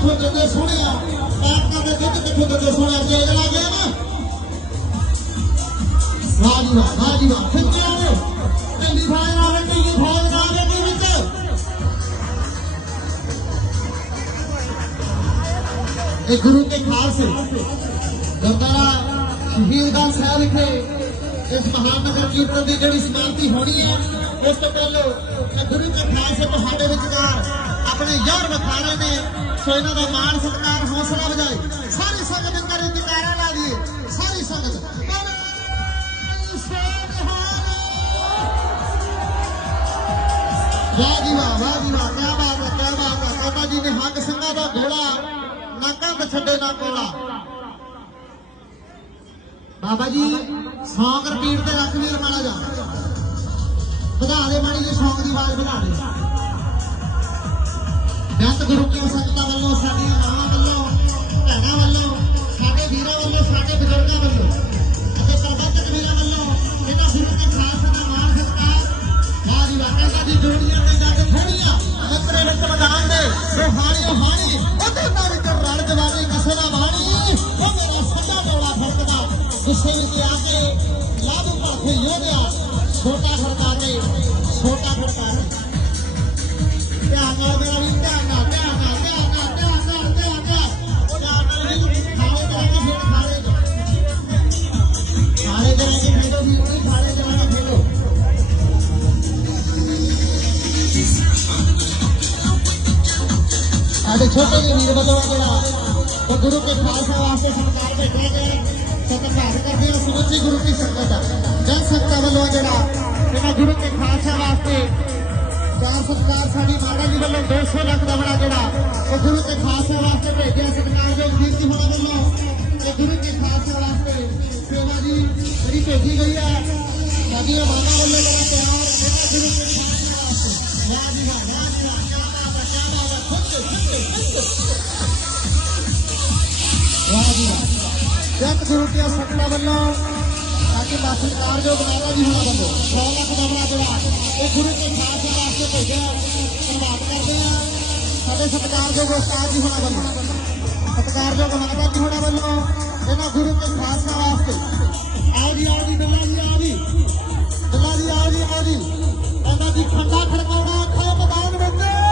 ਕਿੱਥੋਂ ਦਿੰਦੇ ਸੋਹਣਿਆ ਐਰਕਾਂ ਦੇ ਦੁੱਧ ਕਿੱਥੋਂ ਦਿੰਦੇ ਸੋਹਣਿਆ ਤੇਜ ਲਾ ਗਿਆ ਨਾ ਵਾਹ ਜੀ ਵਾਹ ਵਾਹ ਜੀ ਵਾਹ ਖਿੱਚਿਆ ਨੇ ਢਿੱਲੀ ਫੌਜ ਨਾਲ ਢਿੱਲੀ ਫੌਜ ਨਾਲ ਦੇ ਵਿੱਚ। ਇਹ ਗੁਰੂ ਕੇ ਖਾਲਸੇ ਗੁਰਦੁਆਰਾ ਸ਼ਹੀਦਗੰਜ ਸਾਹਿਬ ਵਿਖੇ ਇਸ ਮਹਾਨਗਰ ਕੀਰਤਨ ਦੀ ਜਿਹੜੀ ਸਮਾਪਤੀ ਹੋਣੀ ਹੈ, ਉਸ ਤੋਂ ਪਹਿਲਾਂ ਗੁਰੂ ਕੇ ਖਾਲਸੇ ਤੁਹਾਡੇ ਵਿਚਕਾਰ ਆਪਣੇ ਯਾਰ ਵਖਾਰੇ ਨੇ। ਸੋ ਇਹਨਾਂ ਦਾ ਮਾਣ, ਸਤਿਕਾਰ, ਹੌਸਲਾ ਵਜਾਏ। ਸਾਰੀ ਸੰਗਤ ਅੰਦਰ ਇੰਤਕਾਰਾਂ ਲਾ ਦਈਏ ਸਾਰੀ ਸੰਗਤ। ਬੋਲੇ ਸੋਨਿਹਾਲ। ਵਾਹ ਜੀ ਵਾਹ ਵਾਹ ਜੀ ਵਾਹ। ਕਿਆ ਬਾਤ ਹੈ, ਕਿਆ ਬਾਤ ਹੈ। ਬਾਬਾ ਜੀ ਨੇ ਹੱਕ ਸਿੰਘਾਂ ਦਾ ਘੋੜਾ ਨਾ ਕੰਧ ਛੱਡੇ, ਨਾ ਕੋਲਾ। ਬਾਬਾ ਜੀ, ਸੌਂਗ ਰਿਪੀਟ ਤੇ ਰੱਖ ਵੀਰ ਰਮਾਣਾ ਜਾ ਵਧਾ ਦੇ ਮਾੜੀ ਜੀ ਸੌਂਗ ਦੀ ਆਵਾਜ਼, ਵਧਾ ਦੇ। ਬੇਅੰਤ ਗੁਰੂ ਕੀ ਸੰਗਤਾਂ ਵੱਲੋਂ, ਸਾਡੀਆਂ ਮਾਵਾਂ ਵੱਲੋਂ, ਭੈਣਾਂ ਵੱਲੋਂ, ਸਾਡੇ ਵੀਰਾਂ ਵੱਲੋਂ, ਸਾਡੇ ਬਜ਼ੁਰਗਾਂ ਵੱਲੋਂ ਛੋਟੇ ਜਿਹੇ ਵੀਰ ਵੱਲੋਂ ਜਿਹੜਾ ਉਹ ਗੁਰੂ ਕੇ ਖਾਲਸਾ ਵਾਸਤੇ ਸਰਕਾਰ ਭੇਜਿਆ ਗਿਆ ਸਤਿਕਾਰ ਕਰਦੇ ਹਾਂ ਸਮੁੱਚੀ ਗੁਰੂ ਕੀ ਸੰਗਤ ਦਾ ਜਨ ਸੰਗਤਾਂ ਵੱਲੋਂ ਜਿਹੜਾ ਇਹਨਾਂ ਗੁਰੂ ਕੇ ਖਾਲਸਾ ਵਾਸਤੇ ਚਾਰ ਸਤਿਕਾਰ ਸਾਡੀ ਮਾਤਾ ਜੀ ਵੱਲੋਂ 200 ਲੱਖ ਦਾ ਬੜਾ ਜਿਹੜਾ ਉਹ ਗੁਰੂ ਕੇ ਖਾਲਸਾ ਵਾਸਤੇ ਭੇਜਿਆ ਸਤਿਕਾਰਯੋਗ ਵੀਰ ਜੀ ਹੋਣਾ ਵੱਲੋਂ ਇਹ ਗੁਰੂ ਕੇ ਖਾਲਸਾ ਵਾਸਤੇ ਸੇਵਾ ਜੀ ਜਿਹੜੀ ਭੇਜੀ ਗਈ ਹੈ ਸਾਡੀਆਂ ਮਾਤਾ ਵੱਲੋਂ ਬੜਾ ਪਿਆਰ ਇਹਨਾਂ ਗੁਰੂ ਕੇ ਖਾਲਸਾ ਜੱਟ ਗੁਰੂ ਕੀ ਵੱਲੋਂ ਸਾਡੀ ਮਾਸੀ ਕਾਰਜੋਗ ਮਾਤਾ ਜੀ ਹੋਣਾ ਵੱਲੋਂ 100 ਲੱਖ ਦਾ ਬੜਾ ਜਿਹੜਾ ਇਹ ਗੁਰੂ ਕੇ ਖਾਲਸਾ ਵਾਸਤੇ ਭੇਜਿਆ। ਧੰਨਵਾਦ ਕਰਦੇ ਹਾਂ। ਸਾਡੇ ਸਤਿਕਾਰਯੋਗ ਉਸਤਾਦ ਜੀ ਹੋਣਾ ਵੱਲੋਂ ਸਤਿਕਾਰਯੋਗ ਮਾਤਾ ਜੀ ਹੋਣਾ ਵੱਲੋਂ, ਇਹਨਾਂ ਗੁਰੂ ਕੇ ਖਾਲਸਾ ਵਾਸਤੇ। ਆਓ ਜੀ ਆਓ ਜੀ ਬੱਲਾ ਜੀ, ਆਓ ਜੀ। ਬੱਲਾ ਜੀ, ਆਓ ਜੀ ਆਓ ਜੀ। ਇਹਨਾਂ ਦੀ ਖੰਡਾ ਖੜਕਾਉਣਾ ਅੱਖਾਂ ਮੈਦਾਨ ਵਿੱਚ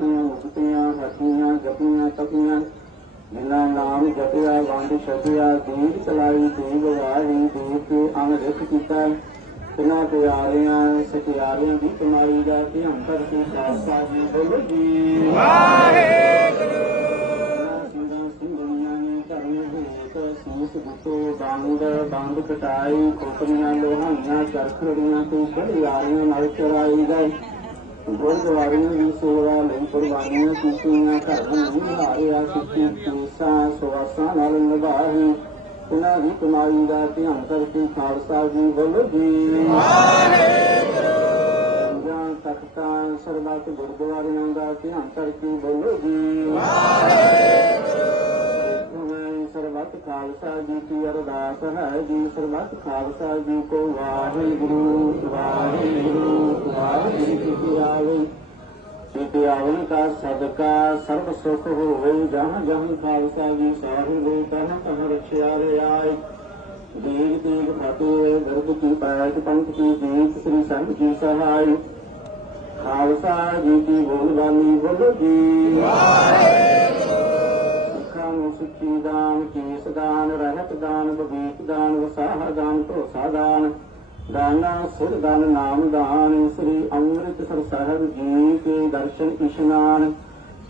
ਸਾਹਿਬਜ਼ਾਦੀਆਂ ਚਾਲੀਆਂ ਮੁਕਤੀਆਂ ਜਪੀਆਂ ਤਪੀਆਂ। ਜਿਨ੍ਹਾਂ ਨਾਮ ਜਪਿਆ, ਵੰਡ ਛਕਿਆ ਦੀਪ ਚਲਾਈ ਦੀਪ ਵਾਹੀ ਦੀਪ ਕੇ ਅੰਗ ਕੀਤਾ। ਤਿਨਾਂ ਪਿਆਰਿਆਂ ਸਤਿਆਰਿਆਂ ਦੀ ਕਮਾਈ ਦਾ ਧਿਆਨ ਕਰਕੇ ਖਾਲਸਾ ਜੀ ਬੋਲੋ ਜੀ। ਵਾਹਿਗੁਰੂ ਸਿੰਘਾਂ ਨੇ ਧਰਮ ਭੂਤ ਸੀਸ ਗੁੱਟੋ ਬੰਦ ਬੰਦ ਕਟਾਈ ਖੋਪਰੀਆਂ ਲੋਹਾਈਆਂ ਚਰਖੜੀਆਂ ਤੇ ਬੜਿਆਰੀਆਂ ਨਾਲ ਚਰਾਈ ਗਏ ਗੁਰਦੁਆਰੇ ਵੀ ਸੇਵਾ ਕੁਰਬਾਨੀਆਂ ਕੀਤੀਆਂ, ਘਰ ਨੂੰ ਨਿਹਾਰਿਆ ਕੀਤੀ ਕੇਸਾਂ ਸੁਵਾਸਾਂ ਨਾਲ ਨਿਭਾਹੀ ਉਹਨਾਂ ਦੀ ਕਮਾਈ ਦਾ ਧਿਆਨ ਕਰਕੇ ਖਾਲਸਾ ਜੀ ਬੋਲੋ ਜੀ। ਵਾਹਿਗੁਰੂ ਤਖਤਾਂ, ਸਰਬੱਤ ਗੁਰਦੁਆਰਿਆਂ ਦਾ ਧਿਆਨ ਕਰਕੇ ਬੋਲੋ ਜੀ। ਵਾਹਿਗੁਰੂ ਸਰਬੱਤ ਖਾਲਸਾ ਜੀ ਕੀ ਅਰਦਾਸ ਹੈ ਜੀ, ਸਰਬੱਤ ਖਾਲਸਾ ਜੀ ਕੋ ਵਾਹਿਗੁਰੂ ਵਾਹਿਗੁਰੂ ਵਾਹਿਗੁਰੂ ਜੀ ਕੀ ਆਵੇ। ਜੀ ਆਵਨ ਕਾ ਸਦਕਾ, ਸਰਬ ਸੁਖ ਹੋਵੇ ਜਹਾਂ ਜਹਾਂ ਖਾਲਸਾ ਜੀ ਸਾਹਿਬ ਤਹਾਂ ਤਹਾਂ ਰਖਿਆ ਰਿਆਏ ਦੇਗ ਤੇਗ ਫਤਿਹ ਦਰਦ ਕੀ ਪੈਟ ਪੰਥ ਕੀ ਜੀਤ ਸ੍ਰੀ ਸੰਤ ਜੀ ਸਹਾਈ। ਖਾਲਸਾ ਜੀ ਕੀ ਬੋਲ ਬਾਣੀ ਬੋਲੋ ਜੀ। ਸਿੱਖਾਂ ਨੂੰ ਸਿੱਖੀ ਦਾਨ, ਕੇਸ ਦਾਨ, ਰਹਿਤ ਦਾਨ, ਬਵੀਕ ਦਾਨ, ਵਸਾਹ ਦਾਨ, ਭਰੋਸਾ ਦਾਨ। ਦਾਨਾ ਸਿਰ ਦਾਨ ਨਾਮ ਦਾਨ, ਸ੍ਰੀ ਅੰਮ੍ਰਿਤਸਰ ਸਾਹਿਬ ਜੀ ਕੇ ਦਰਸ਼ਨ ਇਸ਼ਨਾਨ।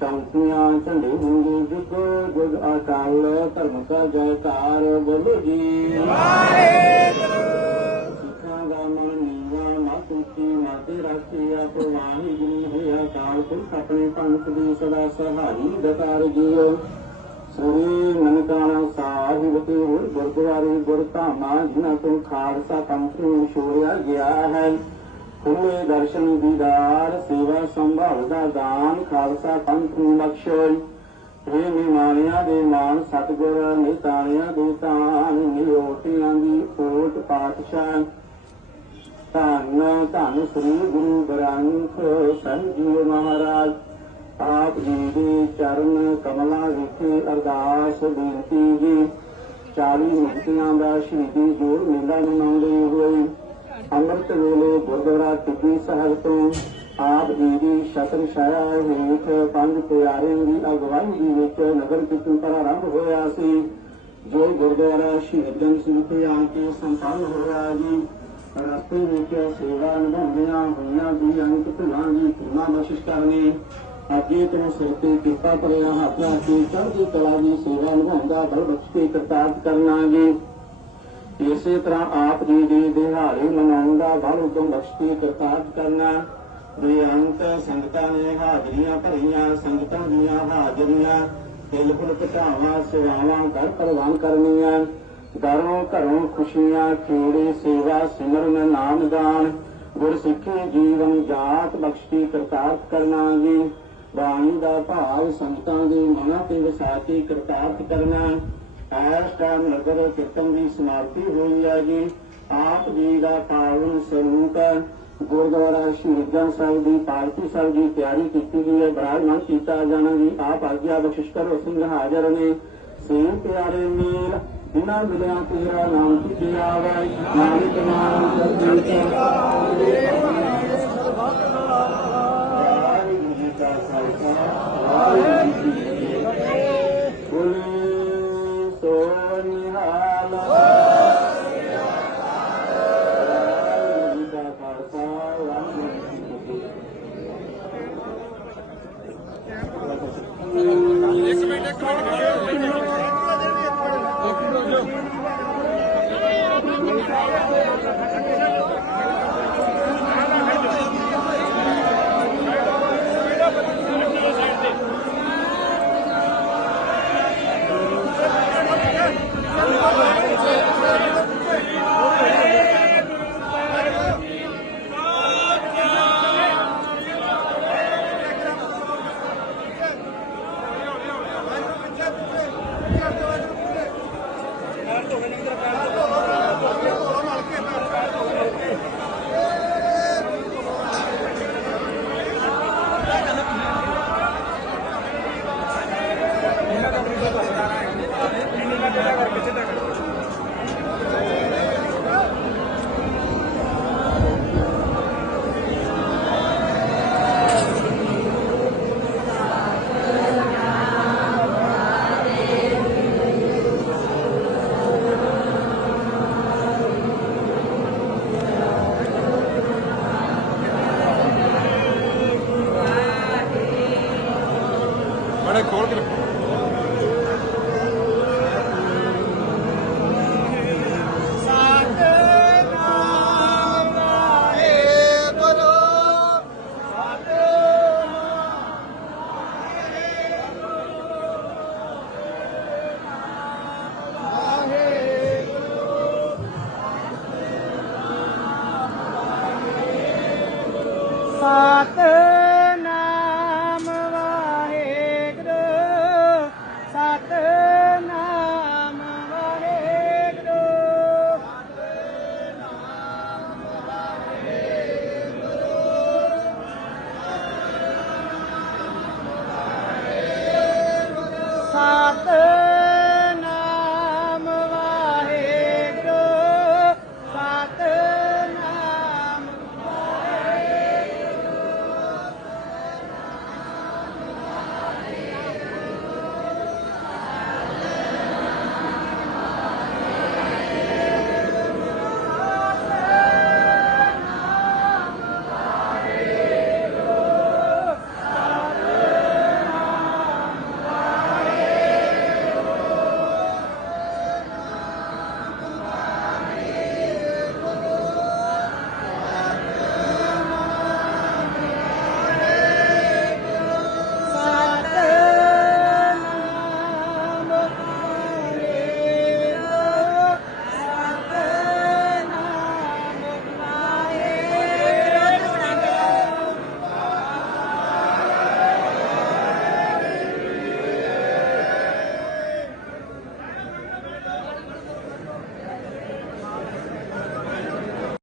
ਚੌਂਕੀਆਂ ਝੰਡੇ ਹੁੰਦੇ ਜੁਗ ਜੁਗ ਅਕਾਲ ਧਰਮ ਕਾ ਜੈਕਾਰ, ਬੋਲੋ ਜੀ। ਸਿੱਖਾਂ ਦਾ ਮਨ ਨੀਵਾ ਮਤ ਉੱਚੀ ਮਾਤੇ ਰਾਖੀ ਆਪ ਵਾਹਿਗੁਰੂ ਹੋਇਆ ਅਕਾਲ ਪੁਰਖ ਆਪਣੇ ਪੰਥ ਦੀ ਸਦਾ ਸਹਾਈ ਦਕਾਰ ਜੀਓ। ਸ੍ਰੀ ਨਨਕਾਣਾ ਸਾਹਿਬ ਤੇ ਹੋਰ ਗੁਰਦੁਆਰੇ ਗੁਰਧਾਮਾਂ ਜਿਨ੍ਹਾਂ ਤੋਂ ਖਾਲਸਾ ਪੰਥ ਨੂੰ ਛੋੜਿਆ ਗਿਆ ਹੈ। ਖੁੱਲੇ ਦਰਸ਼ਨ ਦੀਦਾਰ ਸੇਵਾ ਸੰਭਾਲ ਦਾ ਦਾਨ, ਖਾਲਸਾ ਪੰਥ ਨੂੰ ਬਖਸ਼ੋ। ਇਹ ਨਿਮਾਣਿਆਂ ਦੇ ਮਾਨ ਸਤਿਗੁਰ ਨਿਤਾਣਿਆਂ ਦੇ ਤਾਨ ਨਿਰੋਟੀਆਂ ਦੀ ਓਟ ਪਾਤਸ਼ਾਹ। ਧੰਨ ਧੰਨ ਸ੍ਰੀ ਗੁਰੂ ਗ੍ਰੰਥ ਸਾਹਿਬ ਜੀ ਮਹਾਰਾਜ। ਆਪ ਜੀ ਦੇ ਚਰਨ ਕਮਲਾਂ ਵਿਖੇ ਅਰਦਾਸ ਬੇਨਤੀ ਜੀ। 40 ਮੁਕਤੀਆਂ ਦਾ ਸ਼ਹੀਦੀ ਜੋੜ ਮੇਲਾ ਮਨਾਉਂਦੇ ਹੋਏ ਅੰਮ੍ਰਿਤ ਵੇਲੇ ਗੁਰਦੁਆਰਾ ਟਿੱਬੀ ਸਾਹਿਬ ਤੋਂ ਆਪ ਜੀ ਦੀ ਛਤਰ ਛਾਇਆ ਹੇਠ ਪੰਜ ਪਿਆਰਿਆਂ ਦੀ ਅਗਵਾਈ ਦੇ ਵਿੱਚ ਨਗਰ ਕੀਰਤਨ ਪ੍ਰਾਰੰਭ ਹੋਇਆ ਸੀ। ਜੋ ਗੁਰਦੁਆਰਾ ਸ਼ਹੀਦਗੰਜ ਸਿੰਘ ਤੇ ਆ ਕੇ ਸੰਪੰਨ ਹੋਇਆ ਜੀ। ਰਸਤੇ ਵਿੱਚ ਸੇਵਾ ਨਿਭਾਉਂਦਿਆਂ ਹੋਈਆਂ ਵੀ ਅੰਕ ਭੁਲਾਂ ਦੀ ਖਿਮਾ ਬਖਸ਼ਿਸ਼ ਕਰਨੀ। ਅੱਗੇ ਨੂੰ ਸਿਰ ਤੇ ਕਿਰਪਾ ਭਰਿਆ ਹੱਥ ਰੱਖ ਕੇ ਚੜ੍ਹਦੀ ਕਲਾ ਦੀ ਸੇਵਾ ਨਿਭਾਉਂਦਾ ਬਲ ਬਖਸ਼ ਕੇ ਕਰਤਾਰਤ ਕਰਨਾ ਜੀ ਇਸੇ ਤਰ੍ਹਾਂ ਆਪ ਜੀ ਦੀ ਦਿਹਾੜੇ ਮਨਾਉਣ ਬਲ ਉਦਮ ਬਖਸ਼ ਕੇ ਕਰਤਾਰਤ ਕਰਨਾ। ਬੇਅੰਤ ਸੰਗਤਾਂ ਨੇ ਹਾਜ਼ਰੀਆਂ ਭਰੀਆਂ, ਸੰਗਤਾਂ ਦੀਆਂ ਹਾਜ਼ਰੀਆਂ ਬਿਲਕੁਲ ਫੁੱਲ ਘਟਾਵਾਂ ਸੇਵਾਵਾਂ ਕਰ ਪ੍ਰਵਾਨ ਕਰਨੀਆਂ। ਘਰੋਂ ਘਰੋਂ ਖੁਸ਼ੀਆਂ ਖੇੜੇ ਸੇਵਾ, ਸਿਮਰਨ, ਨਾਮ ਗੁਰਸਿੱਖੀ ਜੀਵਨ ਜਾਤ ਬਖਸ਼ੀ ਕਰਤਾਰਤ ਕਰਨਾ ਜੀ ਬਾਣੀ ਦਾ ਭਾਵ ਸੰਤਾਂ ਦੇ ਮਨਾਂ ਤੇ ਵਸਾ ਕੇ ਕਰਤਾਰਤ ਕਰਨਾ ਐਸ ਟਾਈਮ ਨਗਰ ਕੀਰਤਨ ਦੀ ਸਮਾਪਤੀ ਹੋਈ ਹੈ ਜੀ। ਆਪ ਜੀ ਦਾ ਪਾਵਨ ਸਰੂਪ ਗੁਰਦੁਆਰਾ ਸ਼ਹੀਦਾਂ ਸਾਹਿਬ ਦੀ ਪਾਲਕੀ ਸਾਹਿਬ ਦੀ ਤਿਆਰੀ ਕੀਤੀ ਗਈ ਹੈ। ਬਰਾਜਮਾਨ ਕੀਤਾ ਜਾਣਾ ਜੀ। ਆਪ ਆਗਿਆ ਬਖਸ਼ਿਸ਼ ਕਰੋ। ਸਿੰਘ ਹਾਜ਼ਰ ਨੇ। ਸੇਵ ਪਿਆਰੇ ਮੇਲ। ਬਿਨਾ ਮਿਲਿਆ ਤੇਰਾ ਨਾਮ ਕੀ ਆਵੇ ਨਾਨਕ ਨਾਮ ਕਰਦੀ ਵਾਹਿਗੁਰੂ ਬੋਲੇ ਸੋ ਨਿਹਾਲ ਵਾਹਿਗੁਰੂ